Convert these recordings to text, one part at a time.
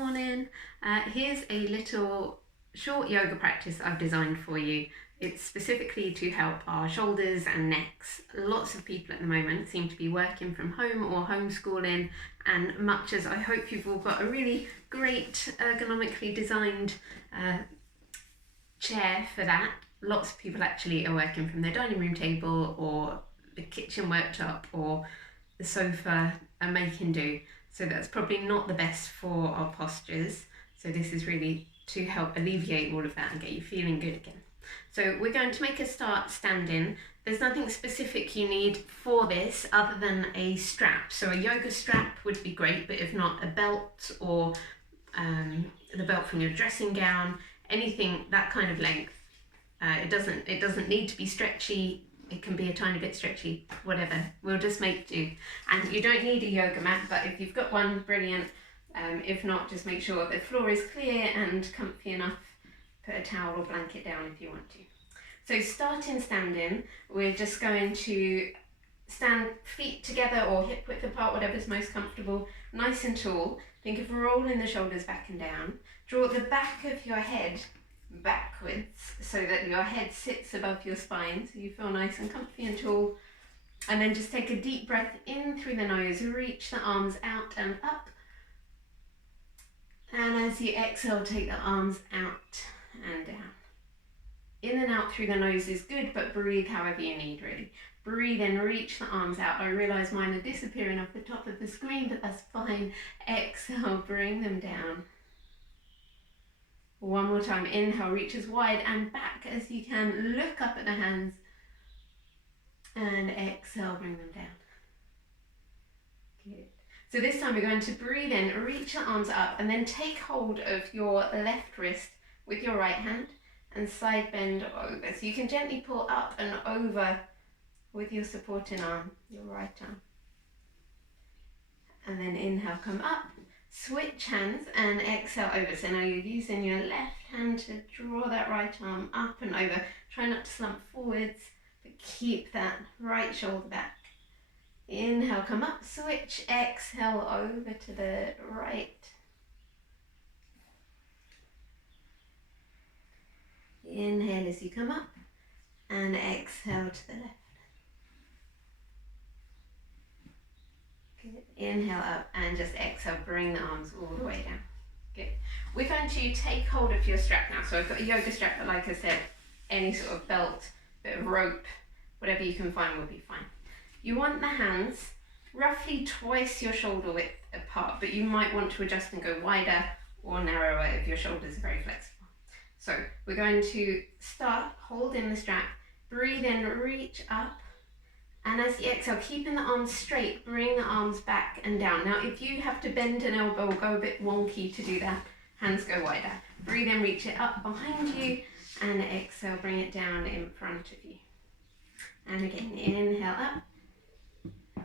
morning. Here's a little short yoga practice I've designed for you. It's specifically to help our shoulders and necks. Lots of people at the moment seem to be working from home or homeschooling, and much as I hope you've all got a really great ergonomically designed chair for that, lots of people actually are working from their dining room table or the kitchen worktop or the sofa and making do. So that's probably not the best for our postures. So this is really to help alleviate all of that and get you feeling good again. So we're going to make a start standing. There's nothing specific you need for this other than a strap. So a yoga strap would be great, but if not, a belt or the belt from your dressing gown, anything that kind of length. It doesn't need to be stretchy. It can be a tiny bit stretchy, whatever. We'll just make do. And you don't need a yoga mat, but if you've got one, brilliant. If not, just make sure the floor is clear and comfy enough. Put a towel or blanket down if you want to. So starting standing, we're just going to stand feet together or hip width apart, whatever's most comfortable, nice and tall. Think of rolling the shoulders back and down. Draw the back of your head backwards so that your head sits above your spine, so you feel nice and comfy and tall. And then just take a deep breath in through the nose, reach the arms out and up. And as you exhale, take the arms out and down. In and out through the nose is good, but breathe however you need, really. Breathe in, reach the arms out. I realise mine are disappearing off the top of the screen, but that's fine. Exhale, bring them down. One more time, inhale, reach as wide and back as you can. Look up at the hands. And exhale, bring them down. Good. So this time we're going to breathe in, reach the arms up, and then take hold of your left wrist with your right hand and side bend over. So you can gently pull up and over with your supporting arm, your right arm. And then inhale, come up. Switch hands and exhale over. So now you're using your left hand to draw that right arm up and over. Try not to slump forwards, but keep that right shoulder back. Inhale, come up, switch, exhale over to the right. Inhale as you come up and exhale to the left. Good. Inhale up and just exhale, bring the arms all the way down. Good. We're going to take hold of your strap now. So I've got a yoga strap, but like I said, any sort of belt, bit of rope, whatever you can find will be fine. You want the hands roughly twice your shoulder width apart, but you might want to adjust and go wider or narrower if your shoulders are very flexible. So we're going to start holding the strap, breathe in, reach up. And as you exhale, keeping the arms straight, bring the arms back and down. Now, if you have to bend an elbow or go a bit wonky to do that, hands go wider. Breathe in, reach it up behind you, and exhale, bring it down in front of you. And again, inhale up,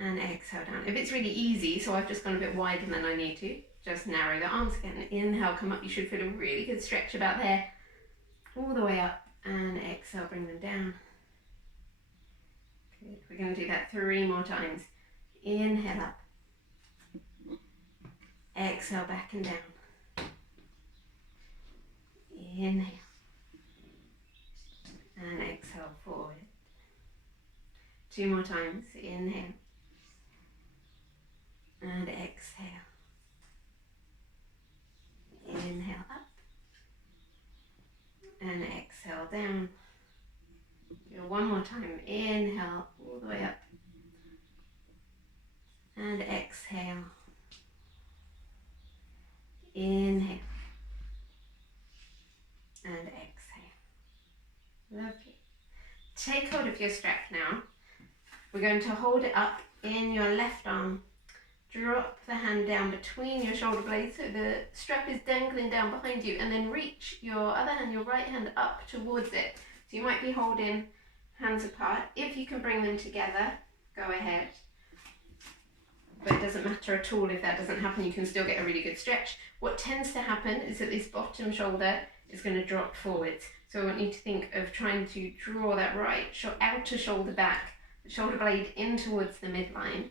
and exhale down. If it's really easy, so I've just gone a bit wider than I need to, just narrow the arms again. Inhale, come up, you should feel a really good stretch about there. All the way up, and exhale, bring them down. Good. We're going to do that 3 more times. Inhale up. Exhale back and down. Inhale. And exhale forward. 2 more times. Inhale. And exhale. Inhale up. And exhale down. Do 1 more time. Inhale all the way up. And exhale. Inhale. And exhale. Lovely. Take hold of your strap now. We're going to hold it up in your left arm. Drop the hand down between your shoulder blades so the strap is dangling down behind you, and then reach your other hand, your right hand, up towards it. So you might be holding hands apart. If you can bring them together, go ahead. But it doesn't matter at all if that doesn't happen, you can still get a really good stretch. What tends to happen is that this bottom shoulder is going to drop forwards. So I want you to think of trying to draw that right outer shoulder back, the shoulder blade in towards the midline.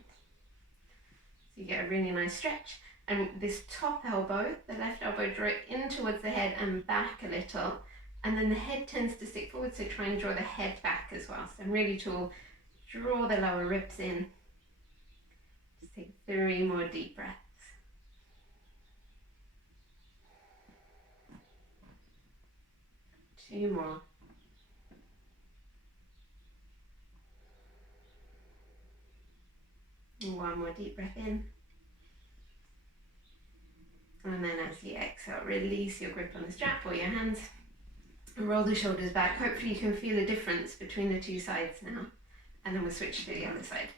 So you get a really nice stretch. And this top elbow, the left elbow, draw it in towards the head and back a little. And then the head tends to stick forward, so try and draw the head back as well. So really tall, draw the lower ribs in. Just take 3 more deep breaths. Two more. And 1 more deep breath in. And then as you exhale, release your grip on the strap or your hands. And roll the shoulders back. Hopefully you can feel the difference between the two sides now. And then we'll switch to the other side.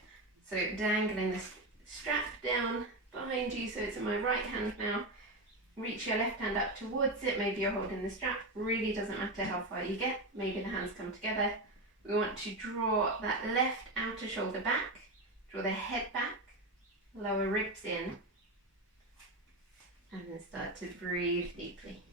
So dangling the strap down behind you, so it's in my right hand now. Reach your left hand up towards it. Maybe you're holding the strap. Really doesn't matter how far you get. Maybe the hands come together. We want to draw that left outer shoulder back. Draw the head back. Lower ribs in. And then start to breathe deeply.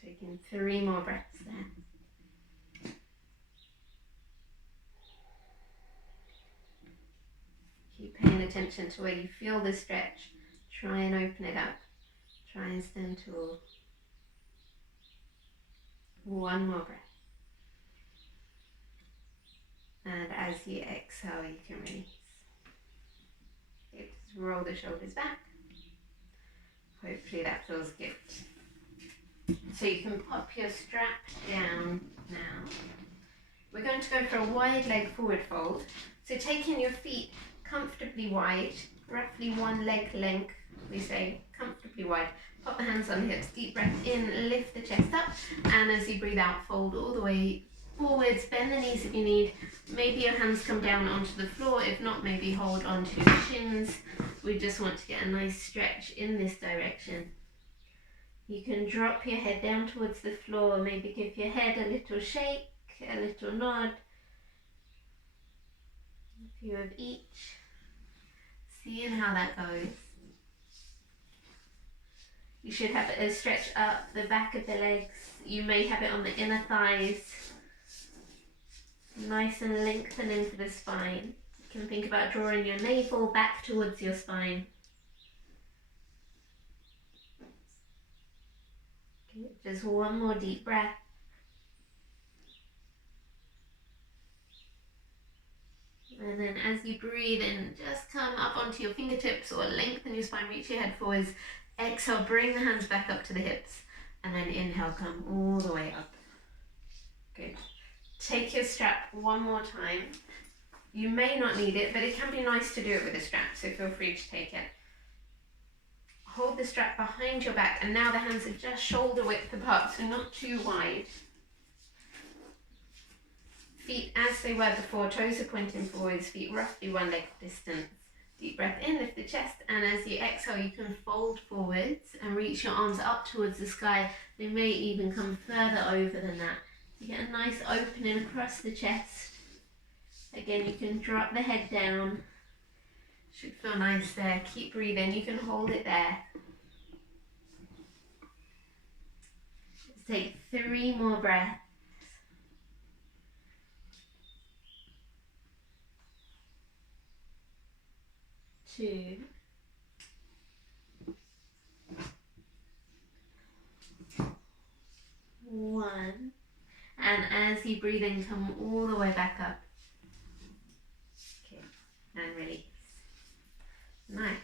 Taking 3 more breaths there. Keep paying attention to where you feel the stretch. Try and open it up. Try and stand tall. 1 more breath. And as you exhale, you can release. Okay, just roll the shoulders back. Hopefully that feels good. So you can pop your strap down now. We're going to go for a wide leg forward fold. So taking your feet comfortably wide, roughly 1 leg length, we say comfortably wide. Pop the hands on the hips, deep breath in, lift the chest up, and as you breathe out, fold all the way forwards, bend the knees if you need. Maybe your hands come down onto the floor, if not, maybe hold onto your shins. We just want to get a nice stretch in this direction. You can drop your head down towards the floor, maybe give your head a little shake, a little nod. A few of each. Seeing how that goes. You should have a stretch up the back of the legs. You may have it on the inner thighs. Nice and lengthening to the spine. You can think about drawing your navel back towards your spine. Okay, just 1 more deep breath. And then as you breathe in, just come up onto your fingertips or lengthen your spine, reach your head forwards. Exhale, bring the hands back up to the hips. And then inhale, come all the way up. Good. Take your strap 1 more time. You may not need it, but it can be nice to do it with a strap, so feel free to take it. Hold the strap behind your back, and now the hands are just shoulder width apart, so not too wide. Feet as they were before, toes are pointing forwards, feet roughly 1 leg distance. Deep breath in, lift the chest, and as you exhale, you can fold forwards and reach your arms up towards the sky. They may even come further over than that. You get a nice opening across the chest. Again, you can drop the head down. Should feel nice there. Keep breathing. You can hold it there. Just take 3 more breaths. 2. 1. And as you breathe in, come all the way back up. Okay, and release. Nice.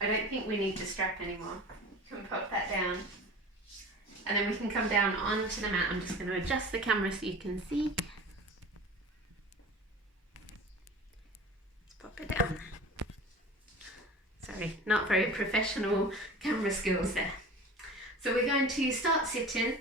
I don't think we need to strap anymore. You can pop that down. And then we can come down onto the mat. I'm just going to adjust the camera so you can see. Let's pop it down. Sorry, not very professional camera skills there. So we're going to start sitting.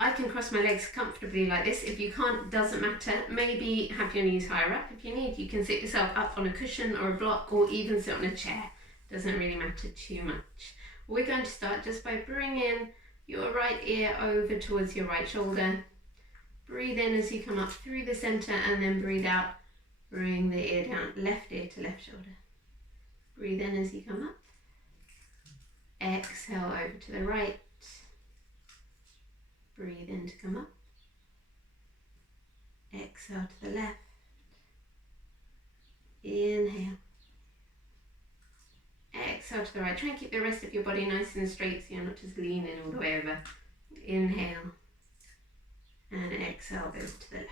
I can cross my legs comfortably like this. If you can't, doesn't matter. Maybe have your knees higher up. If you need, you can sit yourself up on a cushion or a block, or even sit on a chair. Doesn't really matter too much. We're going to start just by bringing your right ear over towards your right shoulder. Breathe in as you come up through the center, and then breathe out. Bring the ear down, left ear to left shoulder. Breathe in as you come up. Exhale over to the right. Breathe in to come up. Exhale to the left. Inhale. Exhale to the right. Try and keep the rest of your body nice and straight so you're not just leaning all the way over. Inhale. And exhale, goes to the left.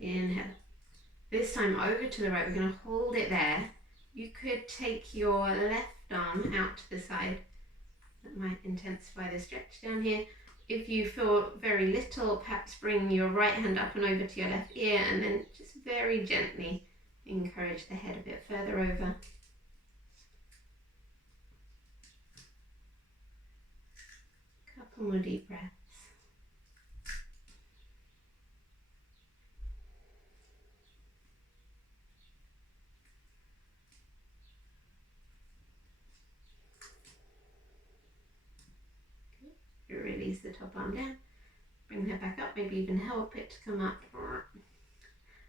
Inhale. This time over to the right, we're going to hold it there. You could take your left arm out to the side. That might intensify the stretch down here. If you feel very little, perhaps bring your right hand up and over to your left ear and then just very gently encourage the head a bit further over. Couple more deep breaths. Release the top arm down, bring that back up, maybe even help it to come up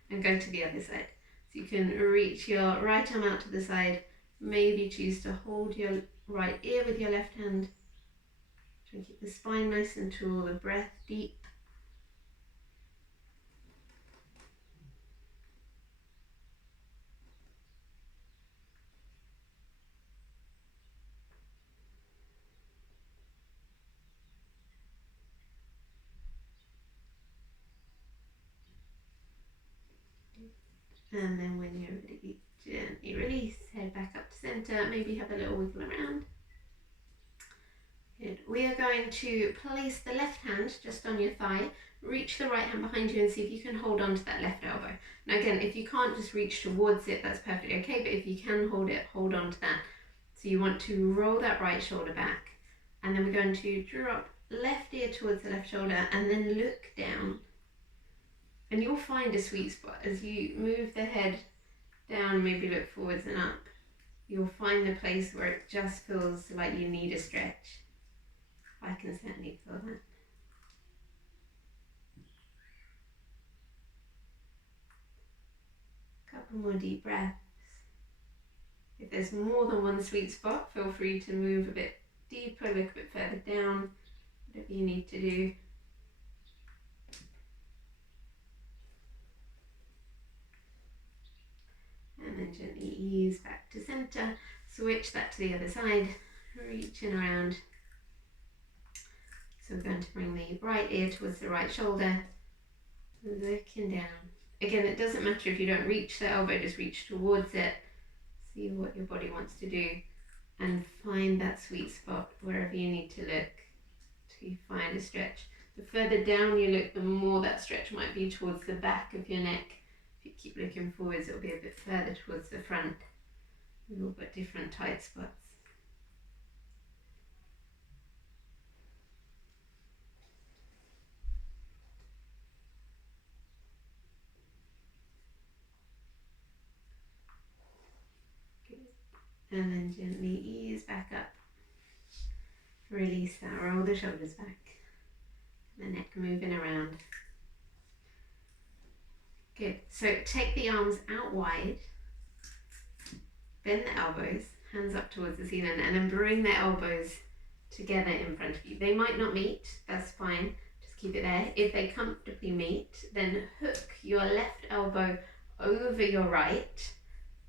and go to the other side. So you can reach your right arm out to the side, maybe choose to hold your right ear with your left hand. Try and keep the spine nice and tall, the breath deep. And then when you're ready, gently release, head back up to center, maybe have a little wiggle around. Good. We are going to place the left hand just on your thigh, reach the right hand behind you and see if you can hold on to that left elbow. Now again, if you can't just reach towards it, that's perfectly okay, but if you can hold it, hold on to that. So you want to roll that right shoulder back, and then we're going to drop left ear towards the left shoulder and then look down. And you'll find a sweet spot as you move the head down, maybe look forwards and up. You'll find the place where it just feels like you need a stretch. I can certainly feel that. Couple more deep breaths. If there's more than one sweet spot, feel free to move a bit deeper, look a bit further down, whatever you need to do. And then gently ease back to center, switch that to the other side, reaching around. So we're going to bring the right ear towards the right shoulder, looking down. Again, it doesn't matter if you don't reach the elbow, just reach towards it. See what your body wants to do and find that sweet spot wherever you need to look to find a stretch. The further down you look, the more that stretch might be towards the back of your neck. If you keep looking forwards, it'll be a bit further towards the front. We've all got different tight spots. And then gently ease back up. Release that, roll the shoulders back. The neck moving around. Good. So take the arms out wide. Bend the elbows, hands up towards the ceiling, and then bring the elbows together in front of you. They might not meet, that's fine. Just keep it there. If they comfortably meet, then hook your left elbow over your right.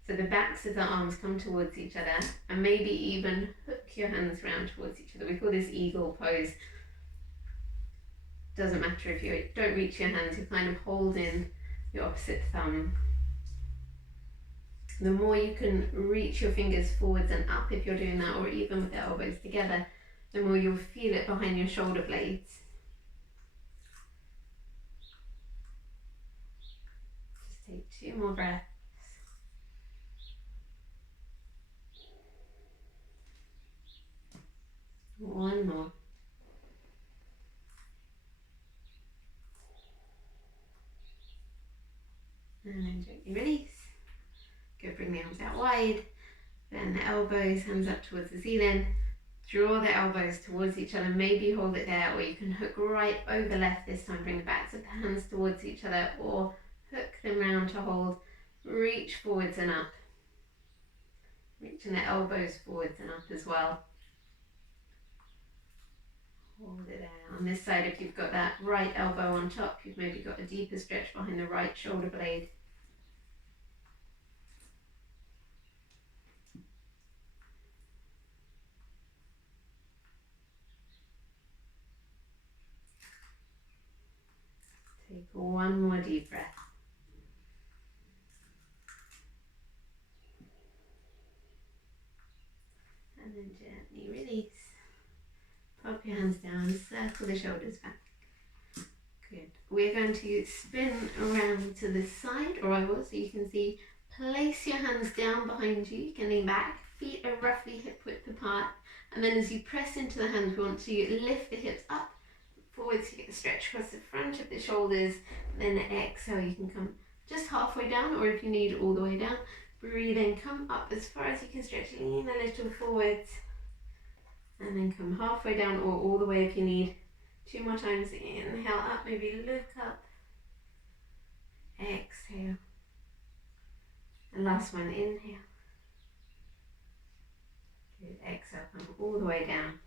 So the backs of the arms come towards each other, and maybe even hook your hands round towards each other. We call this eagle pose. Doesn't matter if you don't reach your hands, you're kind of holding your opposite thumb. The more you can reach your fingers forwards and up if you're doing that, or even with the elbows together, the more you'll feel it behind your shoulder blades. Just take 2 more breaths. One more. And then gently release. Good, bring the arms out wide. Then the elbows, hands up towards the ceiling. Draw the elbows towards each other. Maybe hold it there, or you can hook right over left this time. Bring the backs of the hands towards each other, or hook them round to hold. Reach forwards and up. Reaching the elbows forwards and up as well. Hold shoulder there. On this side, if you've got that right elbow on top, you've maybe got a deeper stretch behind the right shoulder blade. Take one more deep breath. And then gently release. Pop your hands down, circle the shoulders back. Good. We're going to spin around to this side, or I will, so you can see. Place your hands down behind you. You can lean back. Feet are roughly hip width apart. And then as you press into the hands, we want to lift the hips up, forwards. You get the stretch across the front of the shoulders. Then exhale, you can come just halfway down, or if you need all the way down. Breathe in, come up as far as you can stretch. Lean a little forwards. And then come halfway down, or all the way if you need. 2 more times. Inhale up, maybe look up. Exhale. And last one, inhale. Good, exhale, come all the way down.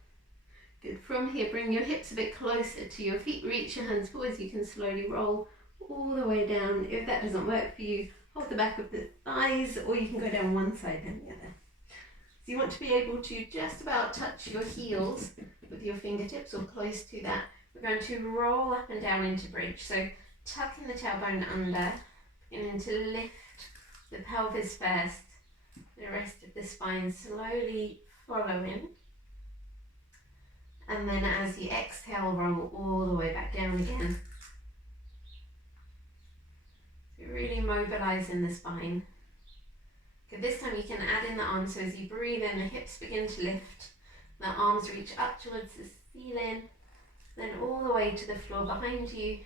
Good, from here, bring your hips a bit closer to your feet. Reach your hands forwards. You can slowly roll all the way down. If that doesn't work for you, hold the back of the thighs, or you can go down one side then the other. So you want to be able to just about touch your heels with your fingertips, or close to that. We're going to roll up and down into bridge. So tucking the tailbone under, beginning to lift the pelvis first, the rest of the spine slowly following. And then as you exhale, roll all the way back down again. So really mobilizing the spine. Okay, this time you can add in the arms, so as you breathe in, the hips begin to lift, the arms reach up towards the ceiling, then all the way to the floor behind you.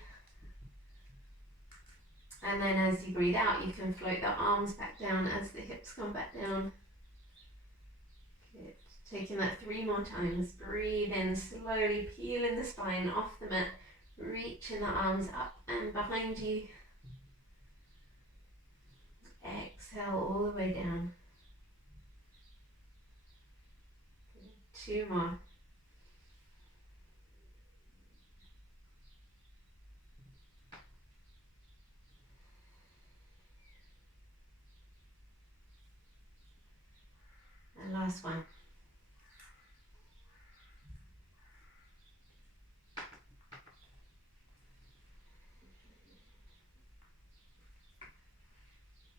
And then as you breathe out, you can float the arms back down as the hips come back down. Good. Taking that 3 more times. Breathe in, slowly peeling the spine off the mat, reaching the arms up and behind you. Exhale all the way down. Good. 2 more. And last one.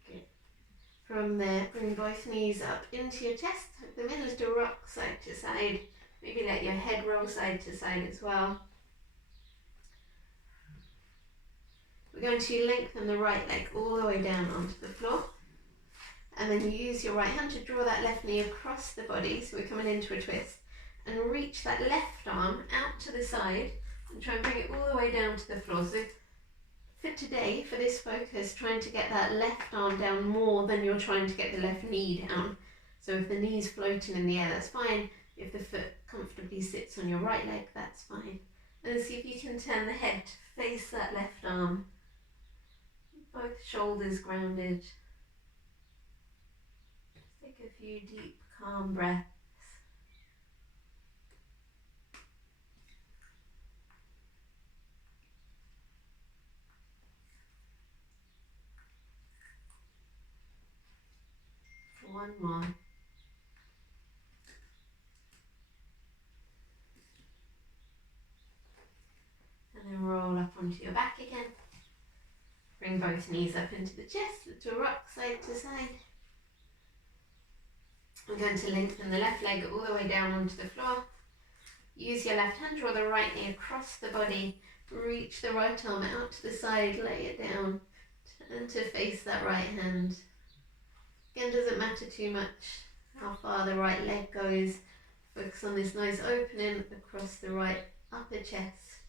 Good. From there, bring both knees up into your chest, tuck them in, little rock side to side. Maybe let your head roll side to side as well. We're going to lengthen the right leg all the way down onto the floor. And then use your right hand to draw that left knee across the body. So we're coming into a twist. And reach that left arm out to the side and try and bring it all the way down to the floor. So for today, for this focus, trying to get that left arm down more than you're trying to get the left knee down. So if the knee's floating in the air, that's fine. If the foot comfortably sits on your right leg, that's fine. And see if you can turn the head to face that left arm. Both shoulders grounded. Take a few deep, calm breaths. One more. And then roll up onto your back again. Bring both knees up into the chest, little rock side to side. I'm going to lengthen the left leg all the way down onto the floor. Use your left hand, draw the right knee across the body. Reach the right arm out to the side, lay it down. Turn to face that right hand. Again, doesn't matter too much how far the right leg goes. Focus on this nice opening across the right upper chest.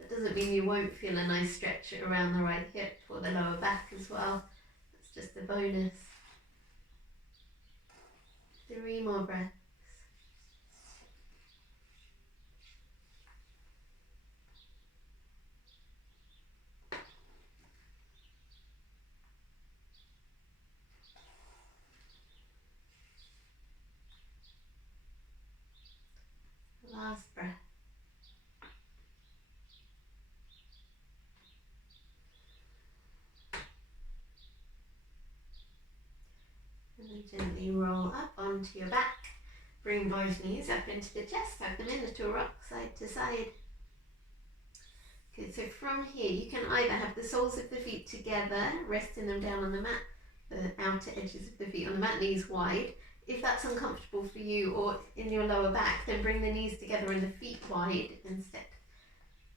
That doesn't mean you won't feel a nice stretch around the right hip or the lower back as well. That's just a bonus. 3 more breaths. last breath. And then gently roll up onto your back. Bring both knees up into the chest, tuck them in, little rock side to side. Good, so from here you can either have the soles of the feet together, resting them down on the mat, the outer edges of the feet on the mat, knees wide. If that's uncomfortable for you or in your lower back, then bring the knees together and the feet wide instead.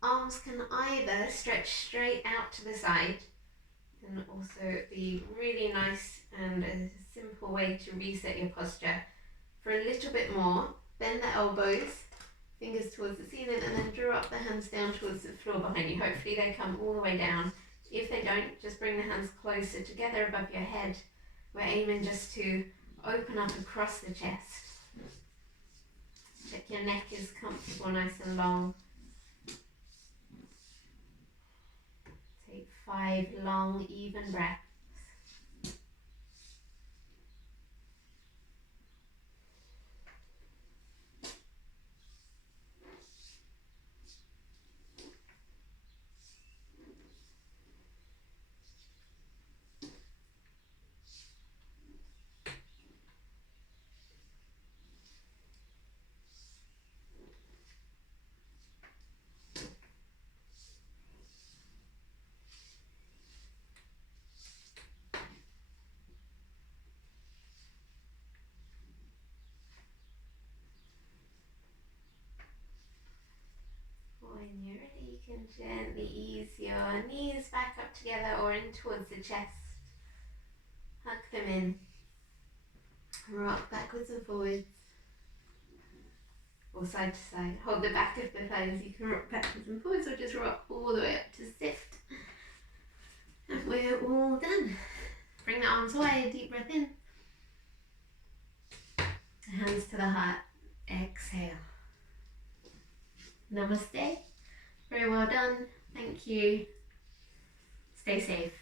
Arms can either stretch straight out to the side and also be really nice and a simple way to reset your posture. For a little bit more, bend the elbows, fingers towards the ceiling, and then draw up the hands down towards the floor behind you. Hopefully they come all the way down. If they don't, just bring the hands closer together above your head. We're aiming just to open up across the chest. Check your neck is comfortable, nice and long. Take 5 long, even breaths. When you're ready, you can gently ease your knees back up together or in towards the chest. Hug them in. Rock backwards and forwards. Or side to side. Hold the back of the thighs. You can rock backwards and forwards or just rock all the way up to sift. And we're all done. Bring the arms wide, deep breath in. Hands to the heart. Exhale. Namaste. Very well done. Thank you. Stay safe.